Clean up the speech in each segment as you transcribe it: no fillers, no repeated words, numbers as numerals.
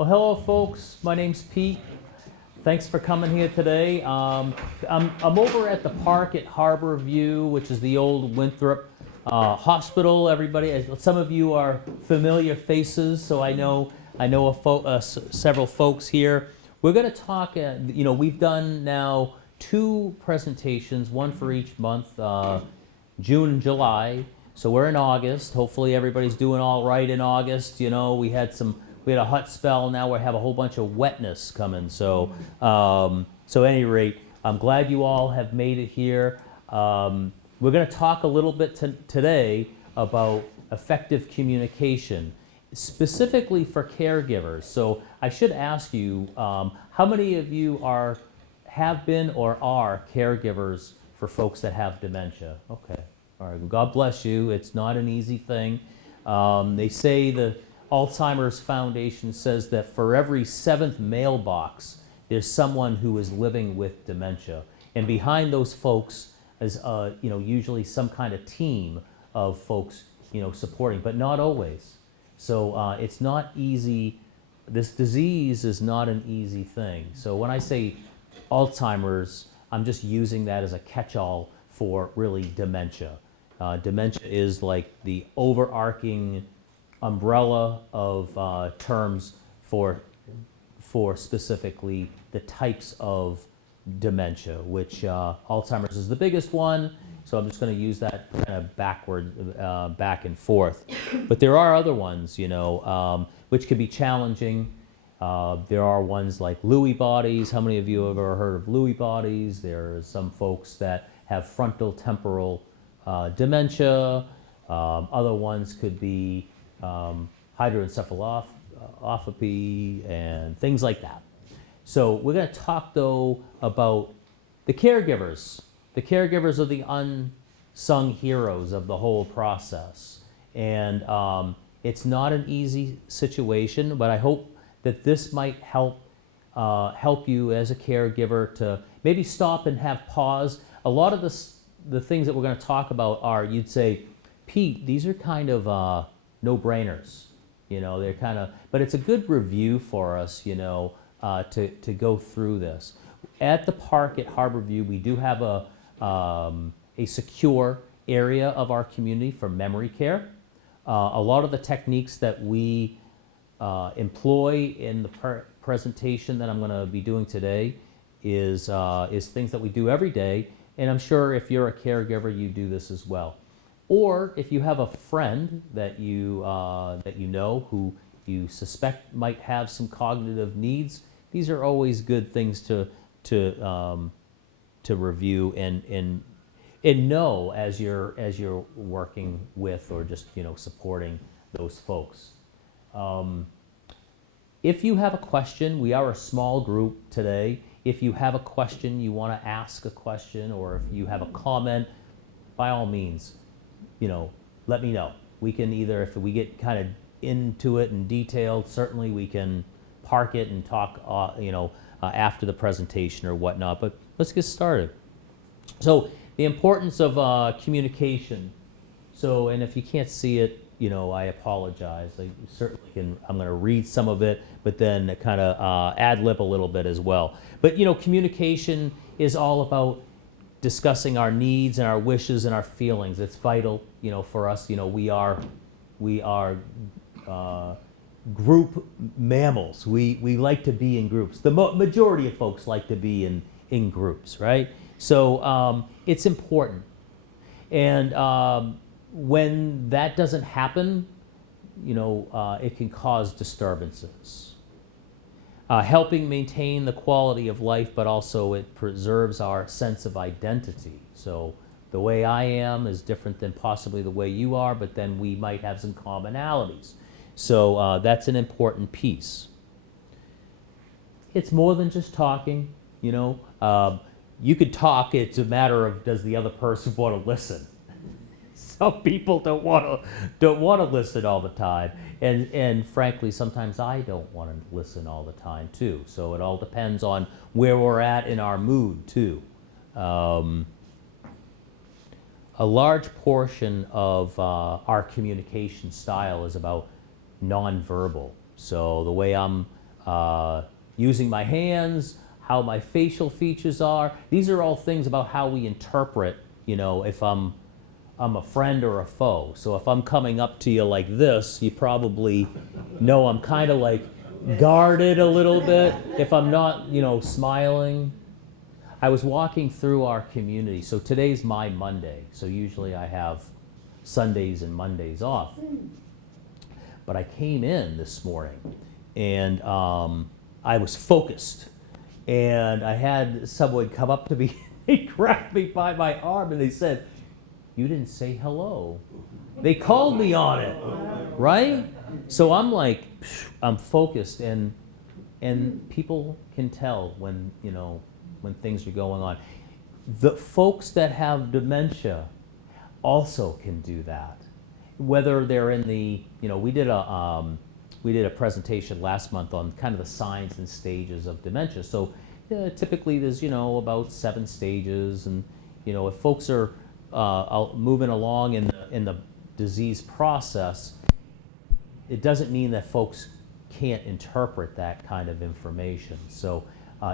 Well, hello, folks. My name's Pete. Thanks for coming here today. I'm over at the Parc at Harborview, which is the old Winthrop Hospital. Everybody, some of you are familiar faces, so I know several folks here. We're going to talk. We've done now 2 presentations, one for each month, June and July. So we're in August. Hopefully everybody's doing all right in August. We had a hot spell. Now we have a whole bunch of wetness coming. So at any rate, I'm glad you all have made it here. We're going to talk a little bit today about effective communication, specifically for caregivers. So I should ask you, how many of you have been or are caregivers for folks that have dementia? Okay. All right. God bless you. It's not an easy thing. They say the Alzheimer's Foundation says that for every 7th mailbox, there's someone who is living with dementia. And behind those folks is, usually some kind of team of folks, supporting, but not always. So it's not easy. This disease is not an easy thing. So when I say Alzheimer's, I'm just using that as a catch-all for really dementia. Dementia is like the overarching umbrella of terms for specifically the types of dementia, which Alzheimer's is the biggest one. So I'm just going to use that kind of back and forth. But there are other ones, which can be challenging. There are ones like Lewy bodies. How many of you have ever heard of Lewy bodies? There are some folks that have frontal temporal dementia. Other ones could be hydroencephalopathy and things like that. So we're going to talk, though, about the caregivers. The caregivers are the unsung heroes of the whole process. And it's not an easy situation, but I hope that this might help you as a caregiver to maybe stop and have pause. A lot of the things that we're going to talk about are, you'd say, Pete, these are kind of no-brainers. They're kind of, but it's a good review for us, to go through this. At the Parc at Harborview, we do have a secure area of our community for memory care. A lot of the techniques that we employ in the presentation that I'm going to be doing today is things that we do every day, and I'm sure if you're a caregiver, you do this as well. Or if you have a friend that you know who you suspect might have some cognitive needs, these are always good things to review and know as you're working with or just supporting those folks. If you have a question, we are a small group today. If you have a question, you want to ask a question, or if you have a comment, by all means, let me know. We can either, if we get kind of into it in detail, certainly we can park it and talk, after the presentation or whatnot. But let's get started. So the importance of communication. So, and if you can't see it, I apologize. I certainly can. I'm going to read some of it, but then kind of ad-lib a little bit as well. But communication is all about discussing our needs and our wishes and our feelings. It's vital, for us. We are group mammals. We like to be in groups. The majority of folks like to be in groups, right? So it's important. And when that doesn't happen, it can cause disturbances. Helping maintain the quality of life, but also it preserves our sense of identity. So the way I am is different than possibly the way you are, but then we might have some commonalities. So that's an important piece. It's more than just talking, you could talk, it's a matter of, does the other person want to listen? Some people don't want to listen all the time, and frankly, sometimes I don't want to listen all the time too. So it all depends on where we're at in our mood too. A large portion of our communication style is about nonverbal. So the way I'm using my hands, how my facial features are. These are all things about how we interpret, if I'm a friend or a foe. So if I'm coming up to you like this, you probably know I'm kind of like guarded a little bit if I'm not, smiling. I was walking through our community. So today's my Monday. So usually I have Sundays and Mondays off. But I came in this morning and I was focused. And I had someone come up to me, they grabbed me by my arm and they said, "You didn't say hello." They called me on it, right? So I'm like, I'm focused, and people can tell when things are going on. The folks that have dementia also can do that. Whether they're in the, we did a presentation last month on kind of the signs and stages of dementia. So typically there's, about 7 stages, and, if folks are moving along in the disease process, it doesn't mean that folks can't interpret that kind of information. So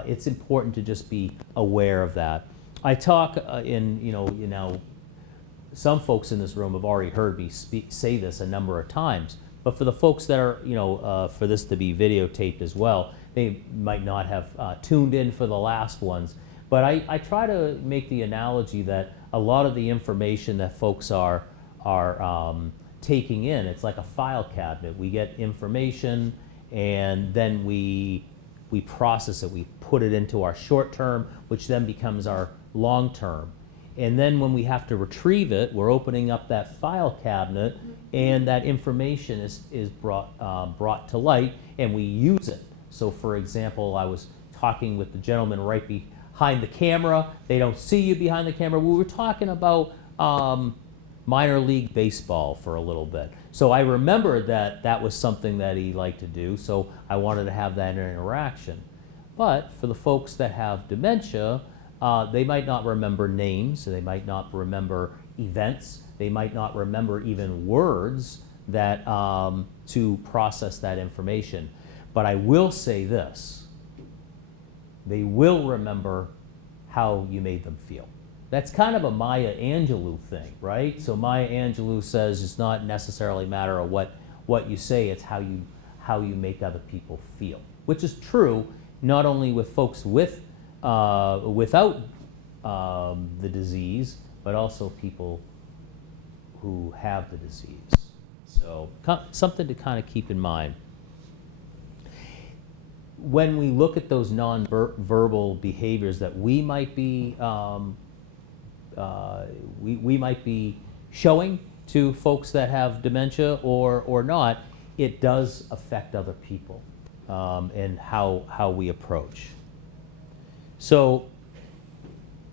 it's important to just be aware of that. I talk some folks in this room have already heard me say this a number of times, but for the folks that are, for this to be videotaped as well, they might not have tuned in for the last ones. But I try to make the analogy that a lot of the information that folks are taking in, it's like a file cabinet. We get information and then we process it. We put it into our short term, which then becomes our long term. And then when we have to retrieve it, we're opening up that file cabinet, and that information is brought to light, and we use it. So for example, I was talking with the gentleman right behind the camera. They don't see you behind the camera. We were talking about minor league baseball for a little bit. So I remembered that was something that he liked to do, so I wanted to have that interaction. But for the folks that have dementia, they might not remember names, they might not remember events, they might not remember even words that to process that information. But I will say this, they will remember how you made them feel. That's kind of a Maya Angelou thing, right? So Maya Angelou says it's not necessarily a matter of what you say, it's how you make other people feel, which is true not only with folks without the disease, but also people who have the disease. So something to kind of keep in mind. When we look at those non-verbal behaviors that we might be we might be showing to folks that have dementia or not, it does affect other people and how we approach. So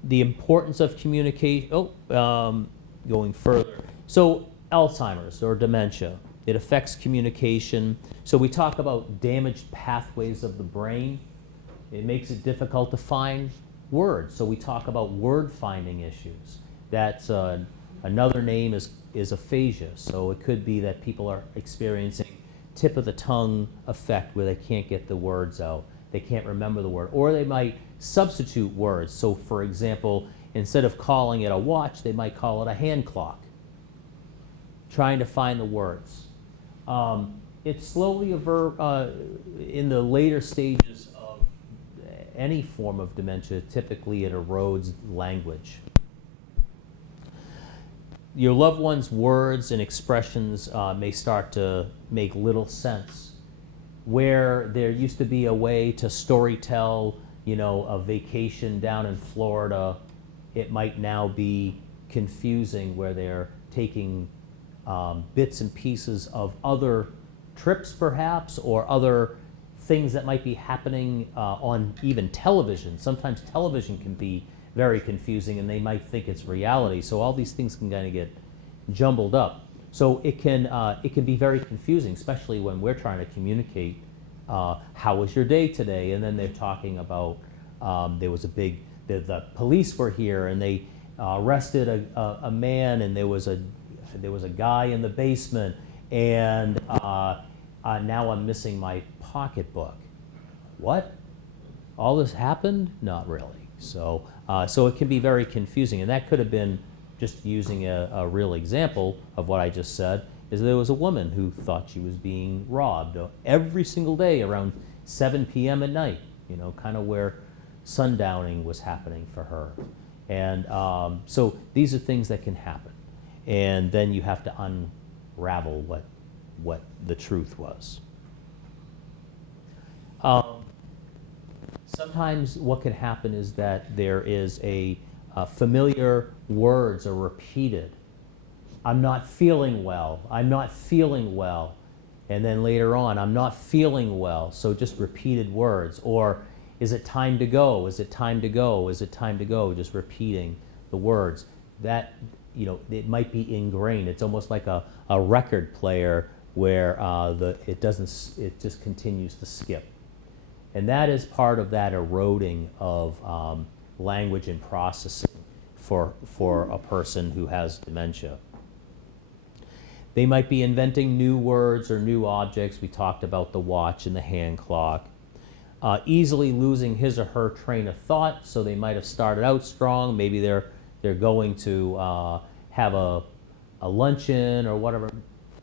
the importance of communication, going further. So Alzheimer's or dementia, it affects communication. So we talk about damaged pathways of the brain. It makes it difficult to find words. So we talk about word finding issues. That's another name is aphasia. So it could be that people are experiencing tip of the tongue effect where they can't get the words out. They can't remember the word, or they might substitute words. So for example, instead of calling it a watch, they might call it a hand clock. Trying to find the words. It's slowly in the later stages of any form of dementia, typically it erodes language. Your loved one's words and expressions may start to make little sense. Where there used to be a way to storytell, a vacation down in Florida, it might now be confusing where they're taking bits and pieces of other trips perhaps, or other things that might be happening on even television. Sometimes television can be very confusing and they might think it's reality. So all these things can kind of get jumbled up. So it can be very confusing, especially when we're trying to communicate, how was your day today? And then they're talking about, there was the police were here and they arrested a man, and there was a guy in the basement, and now I'm missing my pocketbook. what? All this happened? Not really. So, so it can be very confusing, and that could have been, just using a real example of what I just said, is there was a woman who thought she was being robbed every single day around 7 p.m. at night, you know, kind of where sundowning was happening for her. And so these are things that can happen. And then you have to unravel what the truth was. Sometimes what can happen is that there is familiar words are repeated. I'm not feeling well. I'm not feeling well. And then later on, I'm not feeling well. So just repeated words. Or is it time to go? Is it time to go? Is it time to go? Just repeating the words. That, you know, it might be ingrained. It's almost like a record player where it just continues to skip. And that is part of that eroding of language and processing for a person who has dementia. They might be inventing new words or new objects. We talked about the watch and the hand clock. Easily losing his or her train of thought, so they might have started out strong. Maybe they're going to have a luncheon or whatever,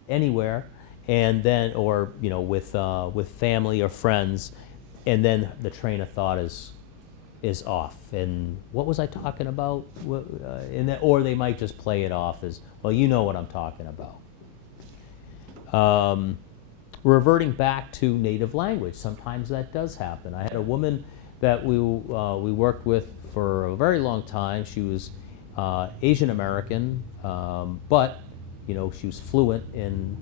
anywhere, and then, or you know, with family or friends, and then the train of thought is off. And what was I talking about? Or they might just play it off as, well, you know what I'm talking about. Reverting back to native language, sometimes that does happen. I had a woman that we worked with for a very long time. She was Asian American, but you know, she was fluent in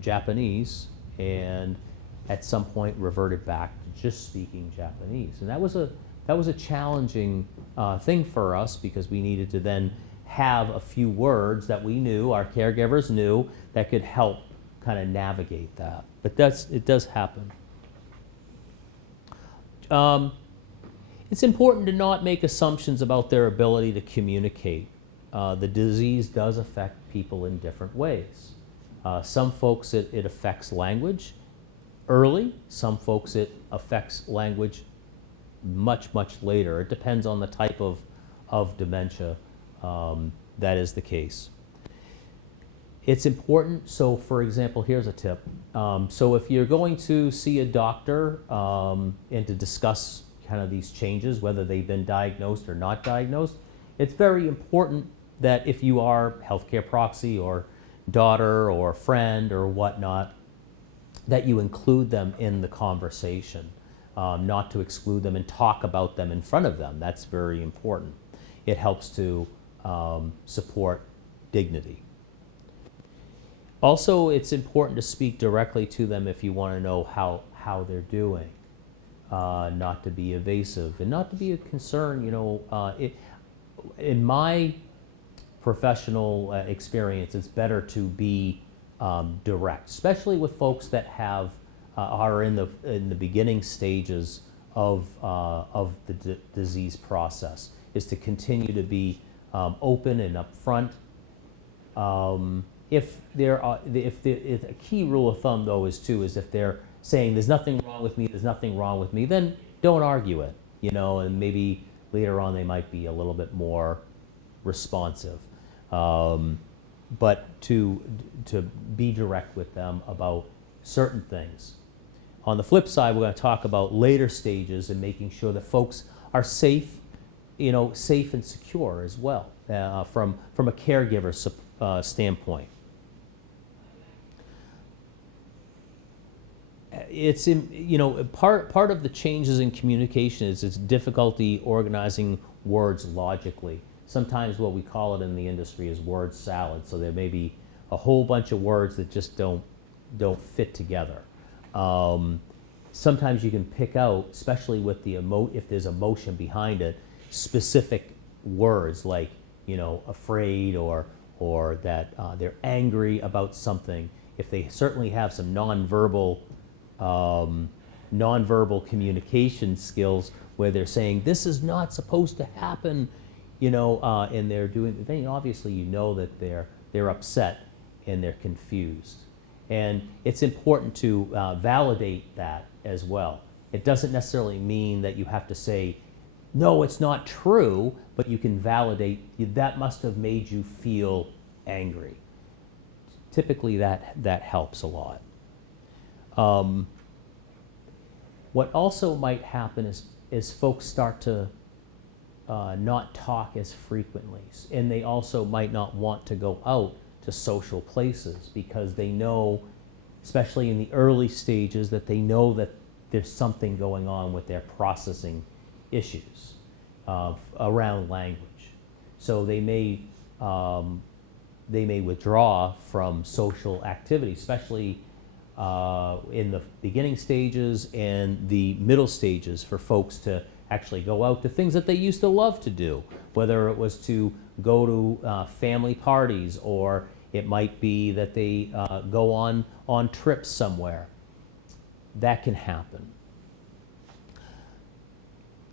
Japanese, and at some point reverted back to just speaking Japanese. And that was a challenging thing for us, because we needed to then have a few words that we knew, our caregivers knew, that could help kind of navigate that. But it does happen. It's important to not make assumptions about their ability to communicate. The disease does affect people in different ways. Some folks it affects language early. Some folks it affects language much later. It depends on the type of dementia that is the case. It's important, so for example, here's a tip. So if you're going to see a doctor and to discuss kind of these changes, whether they've been diagnosed or not diagnosed, it's very important that if you are healthcare proxy or daughter or friend or whatnot, that you include them in the conversation, not to exclude them and talk about them in front of them. That's very important. It helps to support dignity. Also, it's important to speak directly to them if you want to know how they're doing, not to be evasive and not to be a concern. You know, in my professional experience, it's better to be direct, especially with folks that are in the beginning stages of the disease process, is to continue to be open and upfront. If a key rule of thumb though is if they're saying there's nothing wrong with me, then don't argue it, you know, and maybe later on they might be a little bit more responsive. But to be direct with them about certain things. On the flip side, we're going to talk about later stages and making sure that folks are safe, you know, safe and secure as well, from a caregiver standpoint. It's you know, part of the changes in communication is its difficulty organizing words logically. Sometimes what we call it in the industry is word salad. So there may be a whole bunch of words that just don't fit together. Sometimes you can pick out, especially with the if there's emotion behind it, specific words like, you know, afraid or that they're angry about something. If they certainly have some nonverbal communication skills where they're saying this is not supposed to happen, you know, and they're doing, then obviously you know that they're upset and they're confused. And it's important to validate that as well. It doesn't necessarily mean that you have to say, no, it's not true, but you can validate that must have made you feel angry. Typically that helps a lot. What also might happen is folks start to not talk as frequently, and they also might not want to go out to social places because they know, especially in the early stages, that they know that there's something going on with their processing issues around language. So they may withdraw from social activity, especially in the beginning stages and the middle stages, for folks to actually go out to things that they used to love to do, whether it was to go to family parties, or it might be that they go on trips somewhere. That can happen.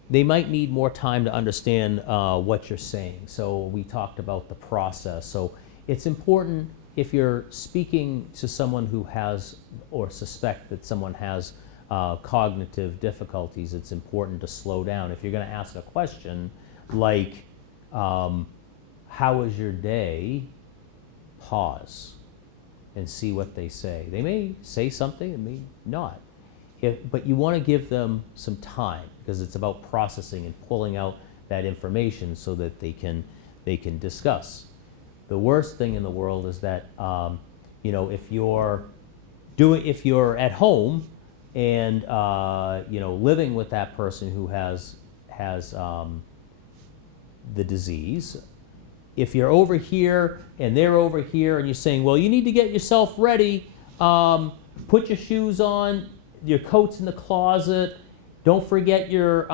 They might need more time to understand what you're saying. So we talked about the process. So it's important, if you're speaking to someone who has, or suspect that someone has cognitive difficulties, it's important to slow down. If you're going to ask a question like, how was your day? Pause and see what they say. They may say something, they may not. But you want to give them some time, because it's about processing and pulling out that information so that they can discuss. The worst thing in the world is that if you're at home and living with that person who has the disease, if you're over here and they're over here and you're saying, well, you need to get yourself ready, put your shoes on, your coat's in the closet, don't forget your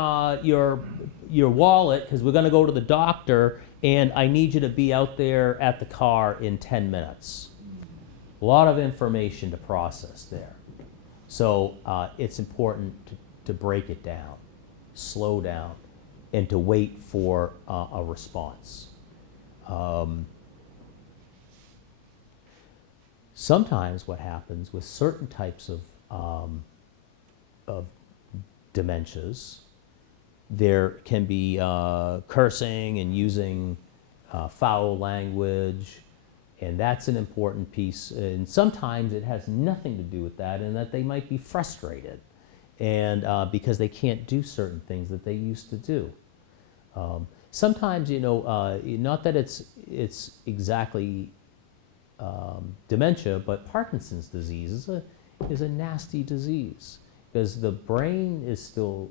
wallet, because we're going to go to the doctor, and I need you to be out there at the car in 10 minutes. A lot of information to process there. So it's important to break it down, slow down, and to wait for a response. Sometimes what happens with certain types of dementias, there can be cursing and using foul language, and that's an important piece. And sometimes it has nothing to do with that, and that they might be frustrated, and because they can't do certain things that they used to do. Sometimes, not that it's exactly dementia, but Parkinson's disease is a nasty disease, because the brain is still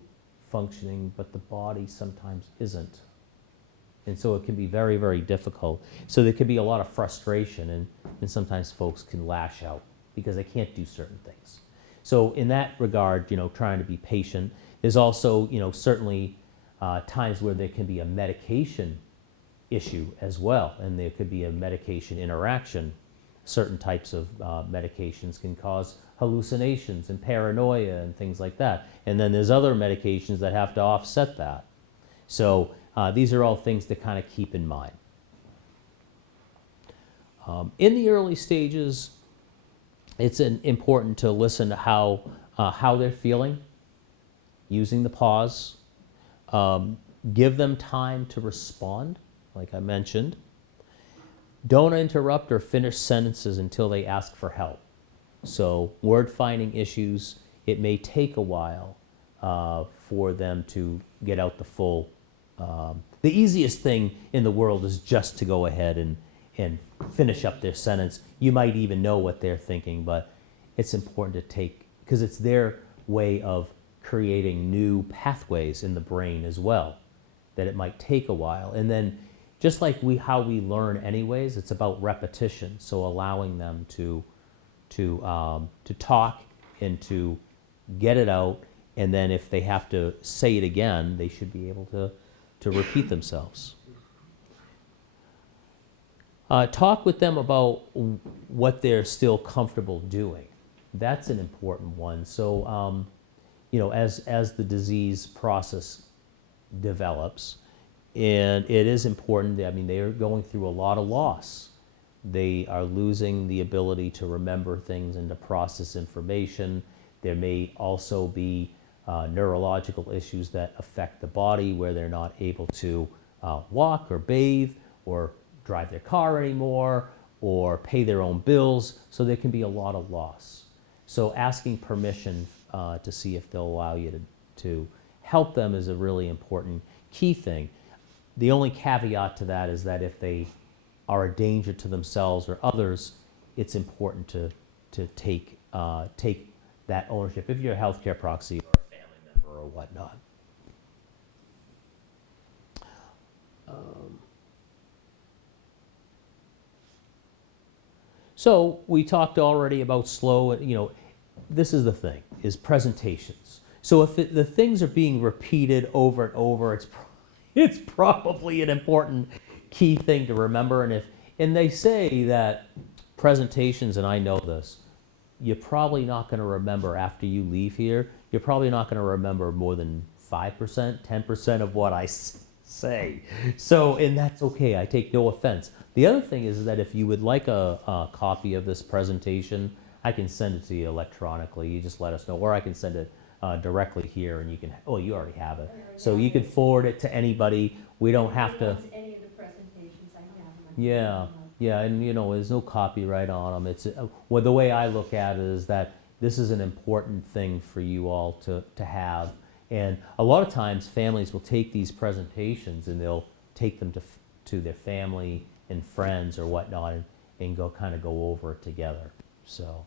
functioning, but the body sometimes isn't. And so it can be very, very difficult. So there can be a lot of frustration, and sometimes folks can lash out because they can't do certain things. So in that regard, trying to be patient. There's also, certainly times where there can be a medication issue as well, and there could be a medication interaction. Certain types of medications can cause hallucinations and paranoia and things like that. And then there's other medications that have to offset that. So these are all things to kind of keep in mind. In the early stages, it's important to listen to how they're feeling, using the pause. Give them time to respond, like I mentioned. Don't interrupt or finish sentences until they ask for help. So word finding issues, it may take a while for them to get out the full. The easiest thing in the world is just to go ahead and finish up their sentence. You might even know what they're thinking, but it's important to take, because it's their way of creating new pathways in the brain as well, that it might take a while. And then just like how we learn anyways, it's about repetition. So allowing them to talk and to get it out, and then if they have to say it again, they should be able to repeat themselves. Talk with them about what they're still comfortable doing. That's an important one. So, as the disease process develops, and it is important, they are going through a lot of loss. they are losing the ability to remember things and to process information. There may also be neurological issues that affect the body where they're not able to walk or bathe or drive their car anymore or pay their own bills. So there can be a lot of loss. So asking permission to see if they'll allow you to help them is a really important key thing. The only caveat to that is that if they are a danger to themselves or others, it's important to take that ownership if you're a healthcare proxy or a family member or whatnot. So we talked already about slow, this is the thing, is presentations. So if the things are being repeated over and over, it's probably an important key thing to remember. And they say that presentations, and I know this, you're probably not going to remember after you leave here, you're probably not going to remember more than 5%, 10% of what I say. So, and that's okay, I take no offense. The other thing is that if you would like a copy of this presentation, I can send it to you electronically. You just let us know, or I can send it directly here, and you can. Oh, you already have it, so you can forward it to anybody. We don't have to. Any of the presentations I have. Yeah, yeah, and there's no copyright on them. It's well, the way I look at it is that this is an important thing for you all to have, and a lot of times families will take these presentations and they'll take them to their family and friends or whatnot, and go over it together. So,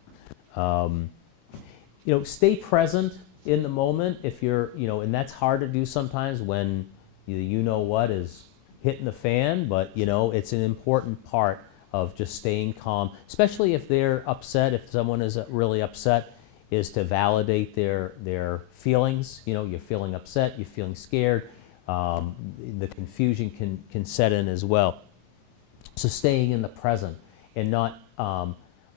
stay present in the moment if you're, and that's hard to do sometimes when what is hitting the fan, but it's an important part of just staying calm, especially if they're upset. If someone is really upset, is to validate their feelings. You're feeling upset, you're feeling scared. The confusion can set in as well. So staying in the present and not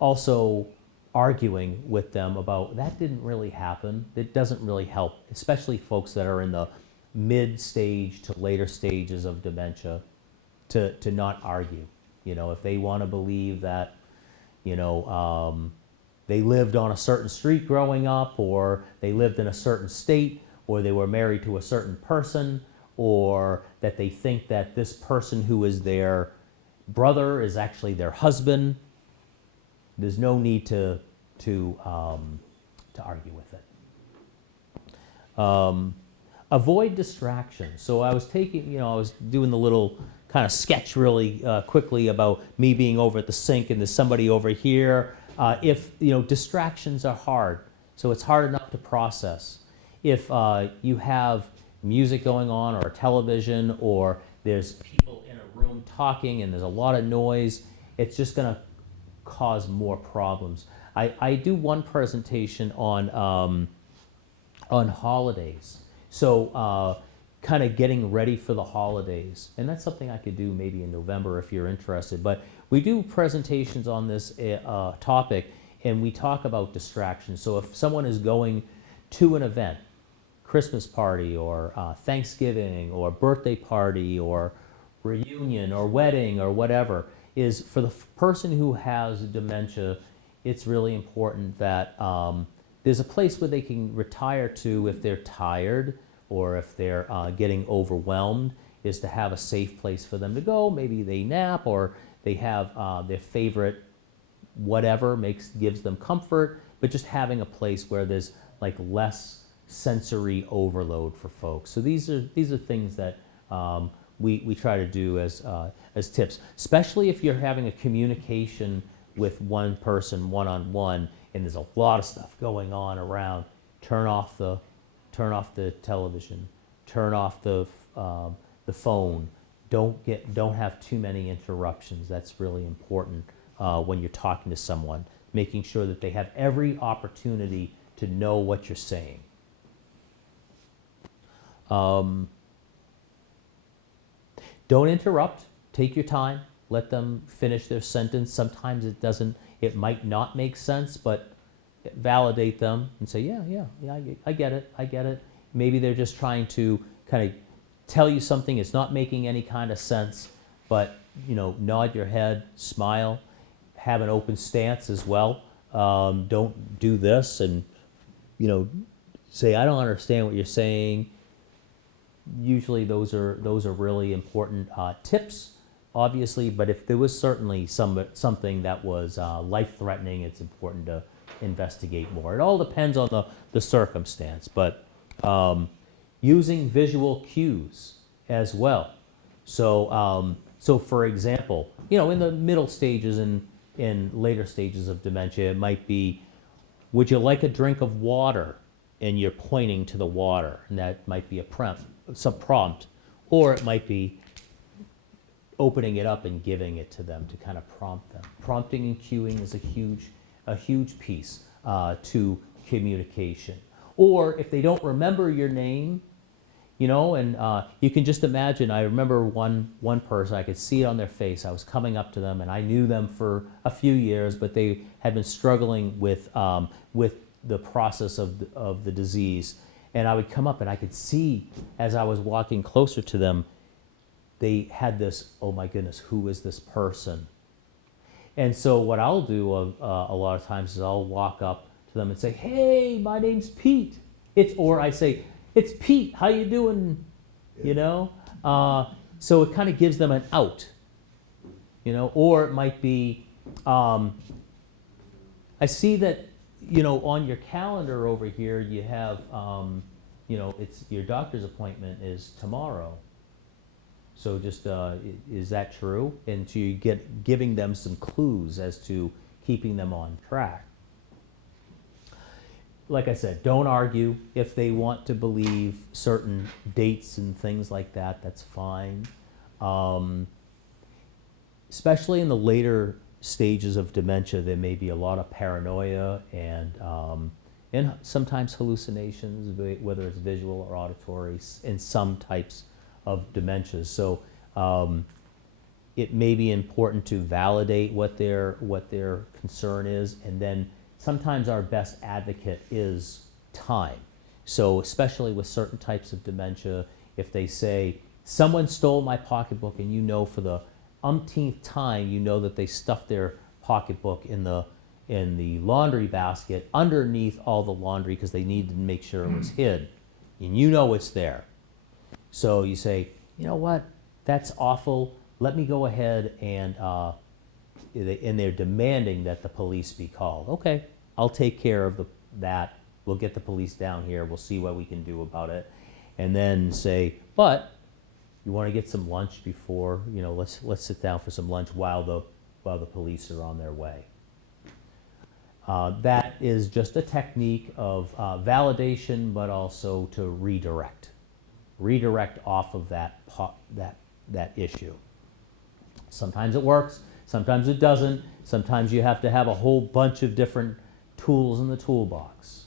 also arguing with them about that didn't really happen. It doesn't really help, especially folks that are in the mid stage to later stages of dementia, to not argue. If they want to believe that, they lived on a certain street growing up, or they lived in a certain state, or they were married to a certain person, or that they think that this person who is their brother is actually their husband, there's no need to argue with it. Avoid distractions. So I was I was doing the little kind of sketch really quickly about me being over at the sink and there's somebody over here. If distractions are hard, so it's hard enough to process. If you have music going on or a television, or there's people in a room talking and there's a lot of noise, it's just going to cause more problems. I do one presentation on holidays, so kind of getting ready for the holidays, and that's something I could do maybe in November if you're interested. But we do presentations on this topic, and we talk about distractions. So if someone is going to an event, Christmas party or Thanksgiving or birthday party or reunion or wedding or whatever, is for the person who has dementia, it's really important that there's a place where they can retire to if they're tired or if they're getting overwhelmed, is to have a safe place for them to go. Maybe they nap, or they have their favorite whatever gives them comfort, but just having a place where there's like less sensory overload for folks. So these are things that we try to do as tips, especially if you're having a communication with one person one-on-one and there's a lot of stuff going on around. Turn off the television, turn off the phone. Don't have too many interruptions. That's really important when you're talking to someone, making sure that they have every opportunity to know what you're saying. Don't interrupt. Take your time. Let them finish their sentence. Sometimes it might not make sense, but validate them and say, yeah, I get it. Maybe they're just trying to kind of tell you something. It's not making any kind of sense, but nod your head, smile. have an open stance as well. Don't do this and, say, I don't understand what you're saying. Usually those are really important tips, obviously, but if there was certainly something that was life-threatening, it's important to investigate more. It all depends on the circumstance, but using visual cues as well. So for example, in the middle stages and in later stages of dementia, it might be, would you like a drink of water? And you're pointing to the water, and that might be some prompt, or it might be opening it up and giving it to them to kind of prompt them. Prompting and cueing is a huge piece to communication. Or if they don't remember your name, and you can just imagine, I remember one person, I could see it on their face. I was coming up to them, and I knew them for a few years, but they had been struggling with the process of the disease. And I would come up, and I could see as I was walking closer to them, they had this, oh my goodness, who is this person? And so what I'll do a lot of times is I'll walk up to them and say, hey, my name's Pete. Or I say, it's Pete, how you doing? So it kind of gives them an out, or it might be, I see that, on your calendar over here, you have, it's your doctor's appointment is tomorrow. So just, is that true? And to giving them some clues as to keeping them on track. Like I said, don't argue. If they want to believe certain dates and things like that, that's fine. Especially in the later stages of dementia, there may be a lot of paranoia and sometimes hallucinations, whether it's visual or auditory, in some types of dementias. So it may be important to validate what their concern is, and then sometimes our best advocate is time. So especially with certain types of dementia, if they say, someone stole my pocketbook, and for the umpteenth time, that they stuffed their pocketbook in the laundry basket underneath all the laundry because they needed to make sure it was hid, and it's there. So you say, you know what, that's awful, let me go ahead and they're demanding that the police be called. Okay, I'll take care of that. We'll get the police down here. We'll see what we can do about it. And then say, but you want to get some lunch before, let's sit down for some lunch while the police are on their way. That is just a technique of validation, but also to redirect off of that issue. Sometimes it works, sometimes it doesn't. Sometimes you have to have a whole bunch of different tools in the toolbox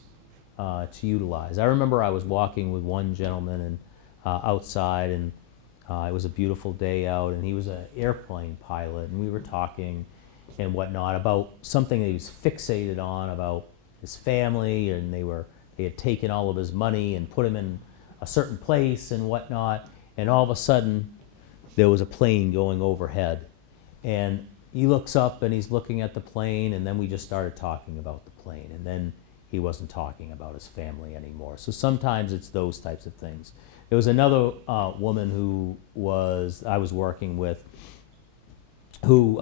to utilize. I remember I was walking with one gentleman and outside, and it was a beautiful day out, and he was an airplane pilot, and we were talking and whatnot about something that he was fixated on about his family, and they had taken all of his money and put him in a certain place and whatnot, and all of a sudden there was a plane going overhead, and he looks up and he's looking at the plane, and then we just started talking about the plane, and then he wasn't talking about his family anymore. So sometimes it's those types of things. There was another woman who I was working with, who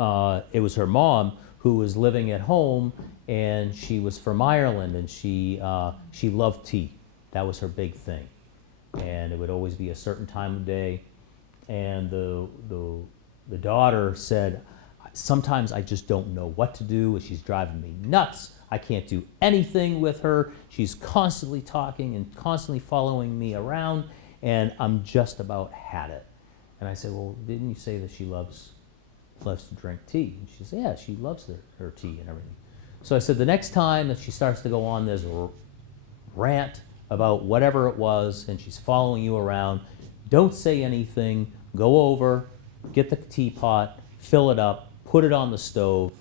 it was her mom who was living at home, and she was from Ireland, and she loved tea. That was her big thing, and it would always be a certain time of day. And the daughter said, sometimes I just don't know what to do. She's driving me nuts. I can't do anything with her. She's constantly talking and constantly following me around, and I'm just about had it. And I said, well, didn't you say that she loves to drink tea? And she said, yeah, she loves her tea and everything. So I said, the next time that she starts to go on this rant about whatever it was, and she's following you around, don't say anything. Go over, get the teapot, fill it up, put it on the stove,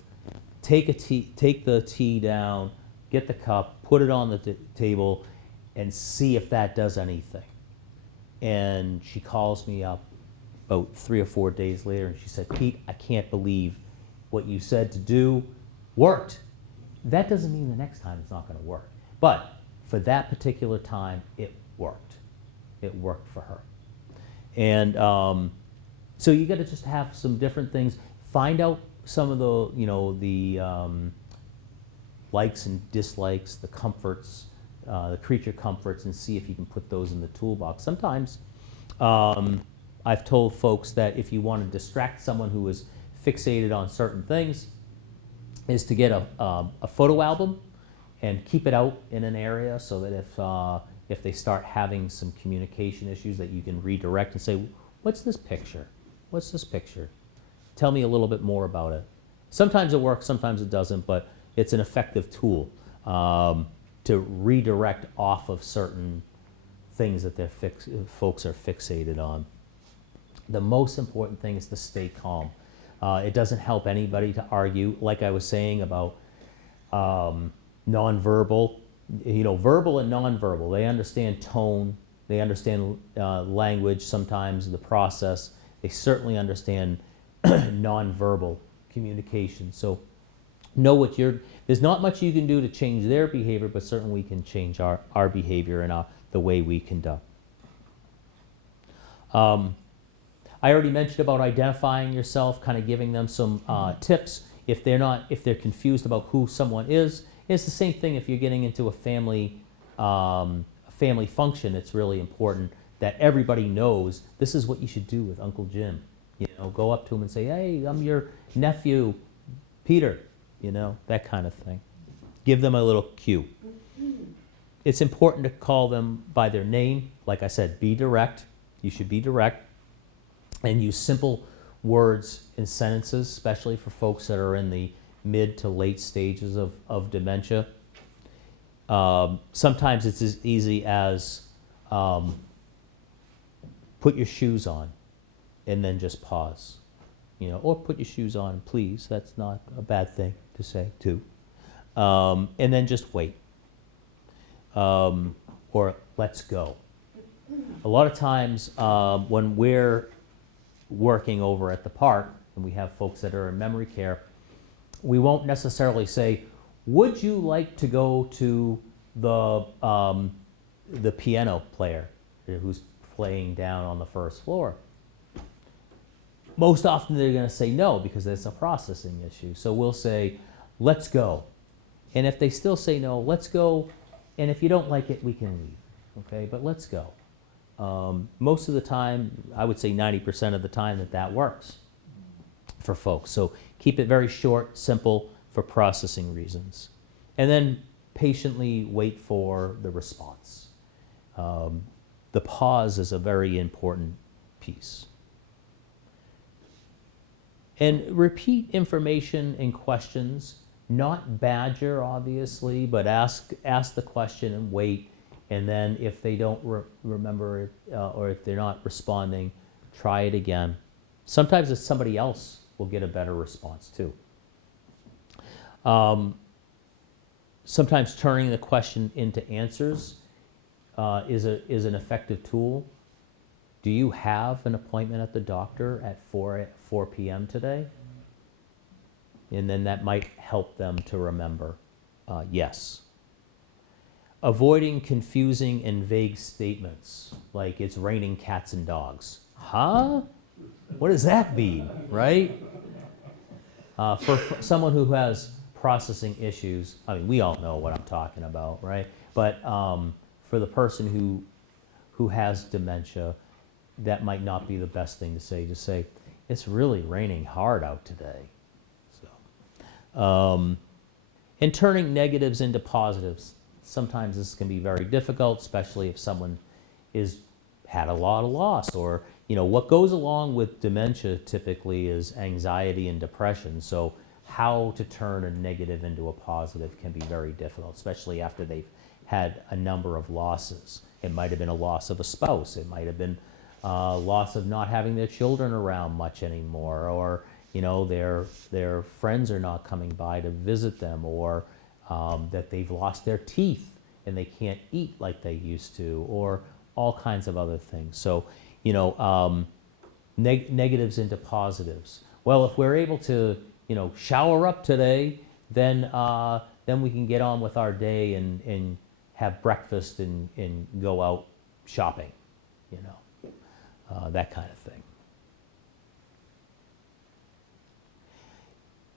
take the tea down, get the cup, put it on the table, and see if that does anything. And she calls me up about 3 or 4 days later, and she said, Pete, I can't believe what you said to do worked. That doesn't mean the next time it's not going to work. But for that particular time, it worked. It worked for her. And so you got to just have some different things. Find out some of the, the likes and dislikes, the comforts, the creature comforts, and see if you can put those in the toolbox. Sometimes I've told folks that if you want to distract someone who is fixated on certain things, is to get a photo album and keep it out in an area so that if they start having some communication issues, that you can redirect and say, what's this picture? What's this picture? Tell me a little bit more about it. Sometimes it works, sometimes it doesn't, but it's an effective tool to redirect off of certain things that folks are fixated on. The most important thing is to stay calm. It doesn't help anybody to argue, like I was saying about nonverbal. Verbal and nonverbal, they understand tone, they understand language, sometimes the process. They certainly understand nonverbal communication. So know there's not much you can do to change their behavior, but certainly we can change our behavior and the way we conduct. I already mentioned about identifying yourself, kind of giving them some tips if they're confused about who someone is. It's the same thing if you're getting into a family function. It's really important that everybody knows this is what you should do with Uncle Jim. Go up to him and say, hey, I'm your nephew, Peter, that kind of thing. Give them a little cue. It's important to call them by their name. Like I said, be direct. You should be direct. And use simple words in sentences, especially for folks that are in the mid to late stages of dementia. Sometimes it's as easy as put your shoes on and then just pause. Or put your shoes on, please. That's not a bad thing to say, too. And then just wait. Or let's go. A lot of times when we're working over at the park and we have folks that are in memory care, we won't necessarily say, would you like to go to the piano player who's playing down on the first floor? Most often they're going to say no because it's a processing issue. So we'll say, let's go. And if they still say no, let's go. And if you don't like it, we can leave. Okay, but let's go. Most of the time, I would say 90% of the time that works for folks. So keep it very short, simple for processing reasons. And then patiently wait for the response. The pause is a very important piece. And repeat information and questions, not badger, obviously, but ask the question and wait. And then if they don't remember it, or if they're not responding, try it again. Sometimes it's somebody else will get a better response too. Sometimes turning the question into answers is an effective tool. Do you have an appointment at the doctor at 4 p.m. today? And then that might help them to remember, yes. Avoiding confusing and vague statements, like it's raining cats and dogs. Huh? What does that mean, right? For someone who has processing issues, I mean, we all know what I'm talking about, right? But for the person who has dementia, that might not be the best thing to say. Just say, it's really raining hard out today. So, and turning negatives into positives. Sometimes this can be very difficult, especially if someone had a lot of loss, or what goes along with dementia typically is anxiety and depression. So how to turn a negative into a positive can be very difficult, especially after they've had a number of losses. It might have been a loss of a spouse. It might have been a loss of not having their children around much anymore, or their friends are not coming by to visit them, or that they've lost their teeth and they can't eat like they used to, or all kinds of other things. So, negatives into positives. Well, if we're able to shower up today, then we can get on with our day and have breakfast and go out shopping, that kind of thing.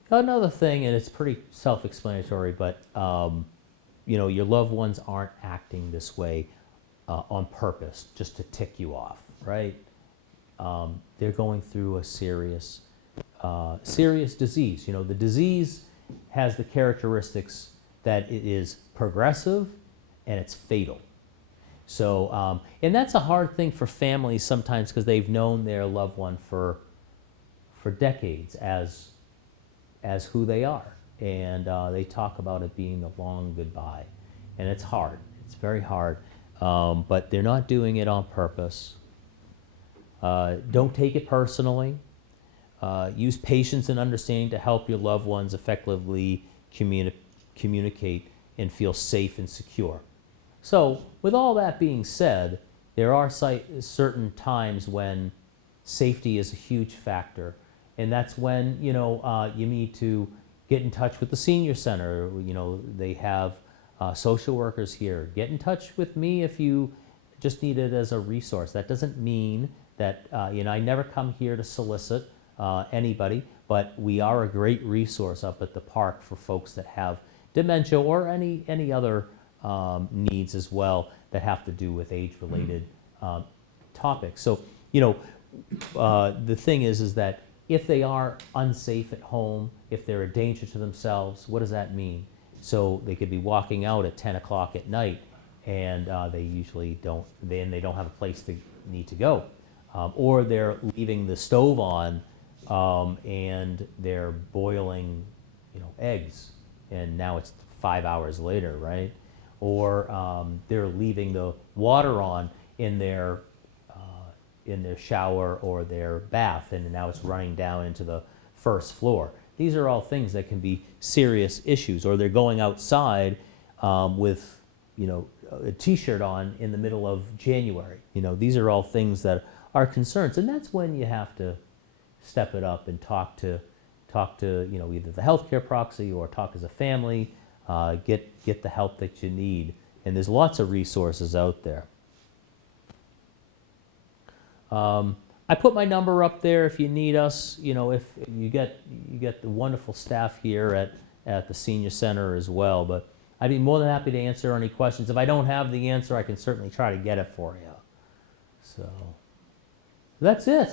Another thing, and it's pretty self-explanatory, but your loved ones aren't acting this way on purpose, just to tick you off, right? They're going through a serious disease. The disease has the characteristics that it is progressive and it's fatal. So, and that's a hard thing for families sometimes because they've known their loved one for decades as who they are. And they talk about it being the long goodbye. And it's hard. It's very hard. But they're not doing it on purpose. Don't take it personally. Use patience and understanding to help your loved ones effectively communicate and feel safe and secure. So, with all that being said, there are certain times when safety is a huge factor. And that's when, you need to get in touch with the senior center. They have social workers here. Get in touch with me if you just need it as a resource. That doesn't mean that, I never come here to solicit anybody, but we are a great resource up at the park for folks that have dementia or any other needs as well that have to do with age-related topics. So, the thing is that if they are unsafe at home, if they're a danger to themselves, what does that mean? So they could be walking out at 10 o'clock at night, and they usually don't have a place to need to go. Or they're leaving the stove on and they're boiling, eggs, and now it's 5 hours later, right? Or they're leaving the water on in their shower or their bath, and now it's running down into the first floor. These are all things that can be serious issues. Or they're going outside with, a T-shirt on in the middle of January. These are all things that are concerns, and that's when you have to step it up and talk to either the healthcare proxy or talk as a family. Get the help that you need, and there's lots of resources out there. I put my number up there if you need us. If you get the wonderful staff here at the senior center as well. But I'd be more than happy to answer any questions. If I don't have the answer, I can certainly try to get it for you. So that's it.